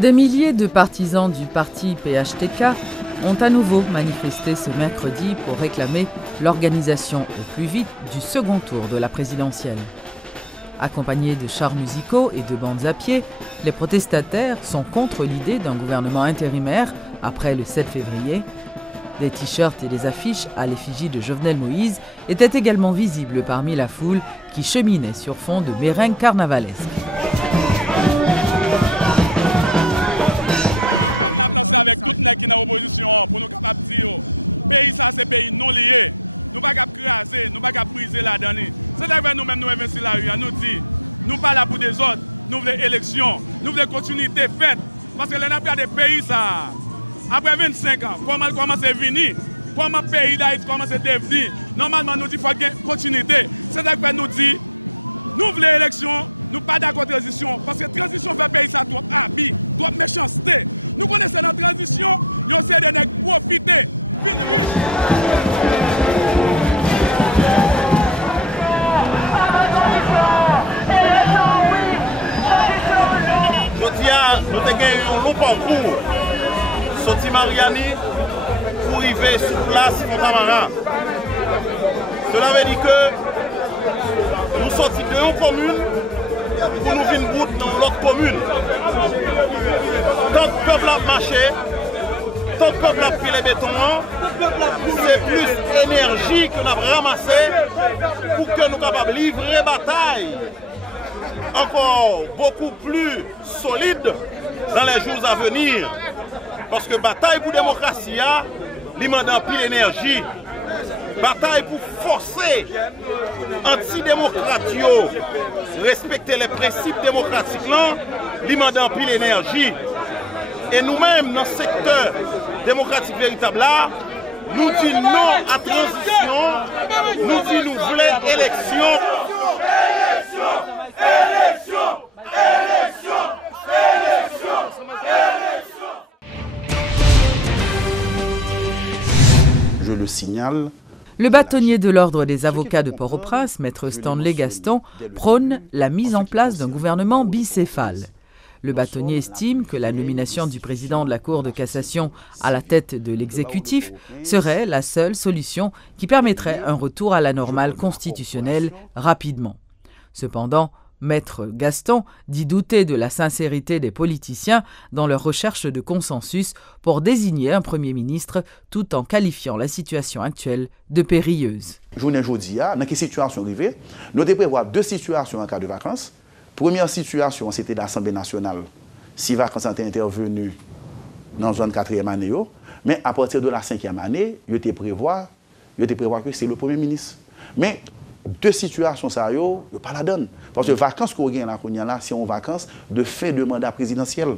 Des milliers de partisans du parti PHTK ont à nouveau manifesté ce mercredi pour réclamer l'organisation au plus vite du second tour de la présidentielle. Accompagnés de chars musicaux et de bandes à pied, les protestataires sont contre l'idée d'un gouvernement intérimaire après le 7 février. Des t-shirts et des affiches à l'effigie de Jovenel Moïse étaient également visibles parmi la foule qui cheminait sur fond de meringues carnavalesques. On a placé avec tout le monde qui est dans l'opposition pour nous capables de dire pays ça c'est pays non lié. Nous ne pouvons pas craser, nous ne pouvons pas briser la dernière. C'est d'ailleurs nous-mêmes nous investir la rue, nous dit nous pas là pour des autres, nous voulons élection, nous voulons continuité faite. Parce que les n'a pas des pays ça. Après 25 ans, comment c'est venu, comment le pays d'Haïti commence à devenir. Normalement nous dit qu'il faut qu'il y ait continuité. C'est d'ailleurs nous dit nous voulons élection, nous pas d'accord transition. Parce que transition fait pays ça trop habit, trop méchanceté. Nous connaissons la transition, nous essayons de profiter, fin riche. Nous avons un long parcours. Sorti Mariani pour arriver sur place Fontamara. Cela veut dire que nous sortons de une commune pour nous venir route dans l'autre commune. Tant que le peuple a marché, tant que le peuple a pris les bétons, c'est plus d'énergie que nous avons ramassé pour que nous soyons capables de livrer bataille encore beaucoup plus solide dans les jours à venir. Parce que bataille pour la démocratie, il demande un pile d'énergie. Bataille pour forcer anti-démocrates, respecter les principes démocratiques, il demande un pile d'énergie. Et nous-mêmes, dans le secteur démocratique véritable, là, nous disons non à transition, nous disons nous voulons élection. Je le signale. Le bâtonnier de l'Ordre des avocats de Port-au-Prince, maître Stanley Gaston, prône la mise en place d'un gouvernement bicéphale. Le bâtonnier estime que la nomination du président de la Cour de cassation à la tête de l'exécutif serait la seule solution qui permettrait un retour à la normale constitutionnelle rapidement. Cependant, Maître Gaston dit douter de la sincérité des politiciens dans leur recherche de consensus pour désigner un Premier ministre tout en qualifiant la situation actuelle de périlleuse. Journée aujourd'hui, dans quelle situation arrivée, nous devons prévoir deux situations en cas de vacances. Première situation, c'était l'Assemblée nationale. Si vacances étaient intervenues dans la zone 4e année, mais à partir de la 5e année, il était prévoir que c'est le Premier ministre. Mais deux situations, ça n'y a pas la donne. Parce que les vacances qu'on a là, c'est une vacances de fin de mandat présidentiel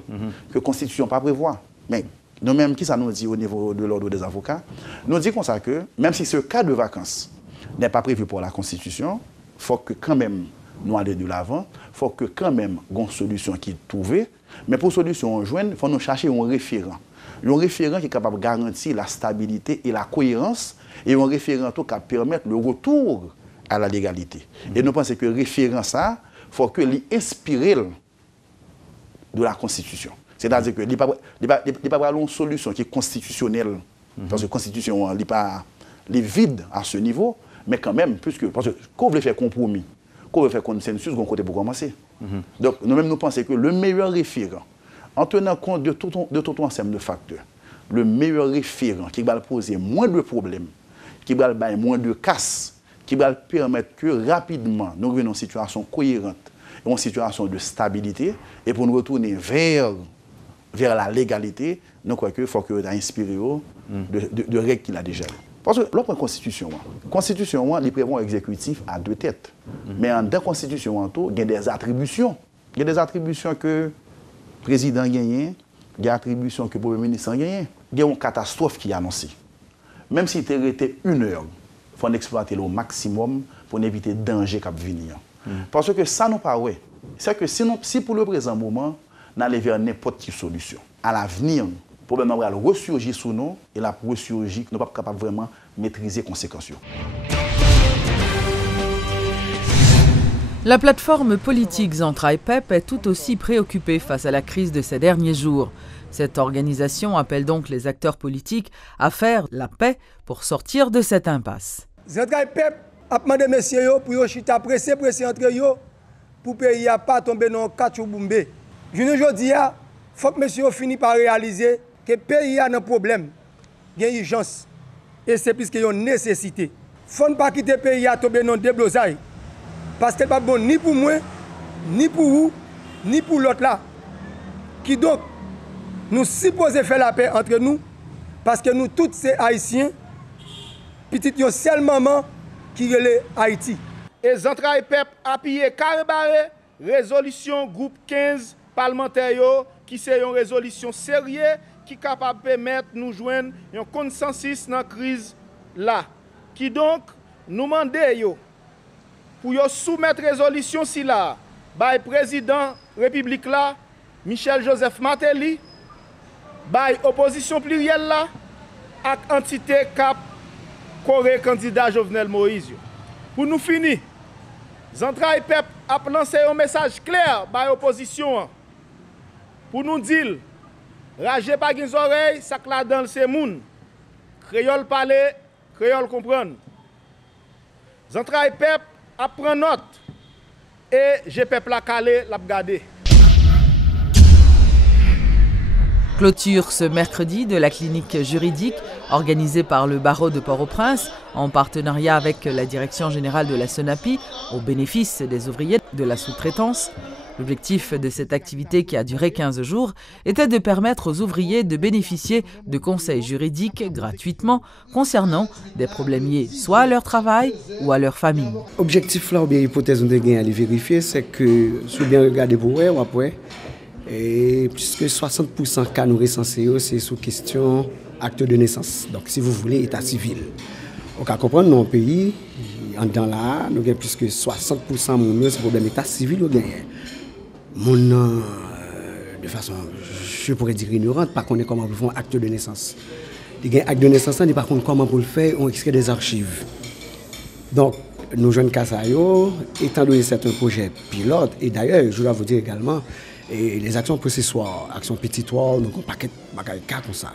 que la Constitution pas prévoit. Mais nous-mêmes, qui ça nous dit au niveau de l'ordre des avocats, nous dit comme ça que même si ce cas de vacances n'est pas prévu pour la Constitution, il faut que quand même nous allions de l'avant, il faut que quand même il y ait une solution qui est trouvée. Mais pour solution on joindre, il faut nous chercher un référent. Un référent qui est capable de garantir la stabilité et la cohérence et un référent qui permet le retour à la légalité. Et nous pensons que le référent, ça, il faut que l'inspire de la Constitution. C'est-à-dire que il n'y a pas une solution qui est constitutionnelle. Parce que la Constitution est vide à ce niveau, mais quand même, parce que quand vous voulez faire compromis, quand vous voulez faire consensus, vous côté pour commencer. Donc, nous-mêmes, nous pensons que le meilleur référent, en tenant compte de tout ensemble de facteurs, le meilleur référent qui va poser moins de problèmes, qui va avoir moins de casse, qui va permettre que rapidement nous revenons en situation cohérente, en situation de stabilité, et pour nous retourner vers la légalité, nous croyons qu'il faut que nous inspirions de règles qu'il a déjà. Parce que l'autre Constitution, il prévoit un exécutif à deux têtes. Mais dans la Constitution, il y a des attributions. Il y a des attributions que le président gagne, il y a des attributions que le Premier ministre gagne. Il y a une catastrophe qui est annoncée. Même si il était 1 heure, il faut exploiter le maximum pour éviter le danger qui va venir. Parce que ça nous paraît. C'est que si pour le présent moment, nous allons vers n'importe quelle solution, à l'avenir, le problème va ressurgir sous nous et la ressurgir, nous ne sommes pas capables vraiment de maîtriser les conséquences. La plateforme politique Zentrailles-PEP est tout aussi préoccupée face à la crise de ces derniers jours. Cette organisation appelle donc les acteurs politiques à faire la paix pour sortir de cette impasse. Zentrailles-PEP a demandé messieurs pour chita pressé entre eux pour pays à pas tomber dans quatre bombé. Je ne dis pas, faut que messieurs finissent par réaliser que le pays a un problème, il y a une urgence et c'est plus qu'il y a une nécessité. Il ne faut pas quitter le pays à tomber dans des blosailles. Parce que ce n'est pas bon ni pour moi, ni pour vous, ni pour l'autre là. Qui donc, nous supposons faire la paix entre nous, parce que nous tous ces Haïtiens, petit yon seul maman qui est Haïti. Et Zentrailles-PEP a appuyé carré barré résolution groupe 15 parlementaire qui c'est une résolution sérieuse qui est capable de permettre nous joindre un consensus dans la crise là. Qui donc nous demande pour soumettre résolution si là, by président République là, Michel Joseph Martelly, by opposition plurielle là, avec entité cap Corée candidat Jovenel Moïse. Pour nous finir, Zentrailles-PEP a lancé un message clair by opposition pour nous dire, ragez pas les oreilles, ça que là dans c'est moun. Créole parler, créole comprendre. Zentrailles-PEP a prendre note et j'ai peuple la calé, la regarder. Clôture ce mercredi de la clinique juridique organisée par le barreau de Port-au-Prince en partenariat avec la direction générale de la SONAPI au bénéfice des ouvriers de la sous-traitance. L'objectif de cette activité qui a duré 15 jours était de permettre aux ouvriers de bénéficier de conseils juridiques gratuitement concernant des problèmes liés soit à leur travail ou à leur famille. L'objectif là ou bien l'hypothèse de gain à vérifier, c'est que si bien regarder pour ou après, et puisque 60% cas nous recensés, c'est sous question acte de naissance. Donc si vous voulez état civil. On peut comprendre dans le pays, en dedans là, nous avons plus que 60% de ce problème état civil ou gagné. De façon, je pourrais dire ignorante, pas connaître comment vous font acte de naissance. Les acte de naissance, n'est pas comment vous le faites, on extrait des archives. Donc, nos jeunes Kassayo, étant donné certains projets pilotes, et d'ailleurs, je dois vous dire également, et les actions processoires, actions petitoires, donc un paquet de cas comme ça.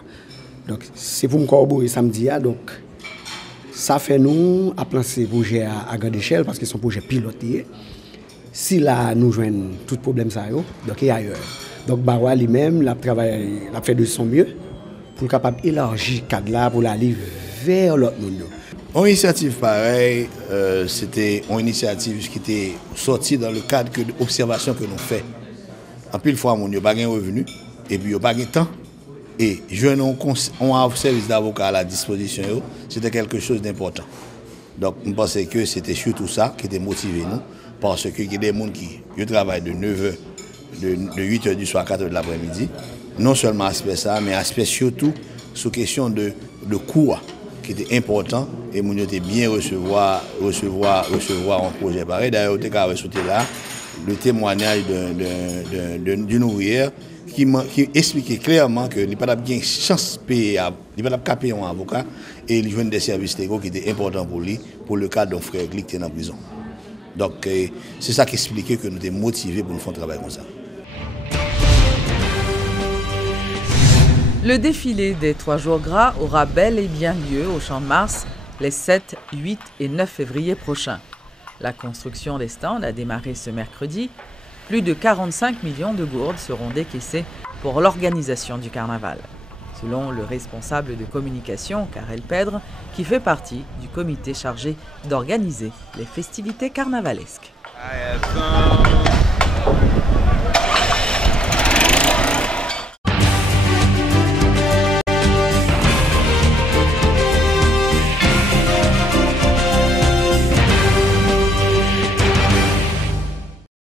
Donc, c'est pour me corroborer samedi, donc, ça fait nous à planter ces projets à grande échelle parce que ce sont projets pilotés. Si là, nous joignons tout problème, ça, donc il y a ailleurs. Donc, Baroua lui-même, il a fait de son mieux pour capable élargir le cadre là, pour aller vers l'autre monde. Une initiative pareille, c'était une initiative qui était sortie dans le cadre d'observation que nous faisons. En plus, fois, on n'a pas de revenu et puis il n'y a pas de temps. Et on a un service d'avocat à la disposition, c'était quelque chose d'important. Donc, je pensais que c'était surtout ça qui était motivé nous, parce qu'il y a des gens qui travaillent de 9h, de 8h du soir à 4h de l'après-midi. Non seulement aspect ça, mais aspect surtout sous question de cours qui était important et nous était bien recevoir un projet pareil. D'ailleurs, on a reçu là le témoignage d'une ouvrière qui expliquait clairement que il n'y a pas de chance de payer, il n'y a pas de payer un avocat et il joue des services légaux qui étaient importants pour lui, pour le cas d'un frère qui était en prison. Donc c'est ça qui expliquait que nous étions motivés pour nous faire un travail comme ça. Le défilé des 3 jours gras aura bel et bien lieu au Champ de Mars les 7, 8 et 9 février prochains. La construction des stands a démarré ce mercredi. Plus de 45 millions de gourdes seront décaissées pour l'organisation du carnaval, selon le responsable de communication, Karel Pedre, qui fait partie du comité chargé d'organiser les festivités carnavalesques.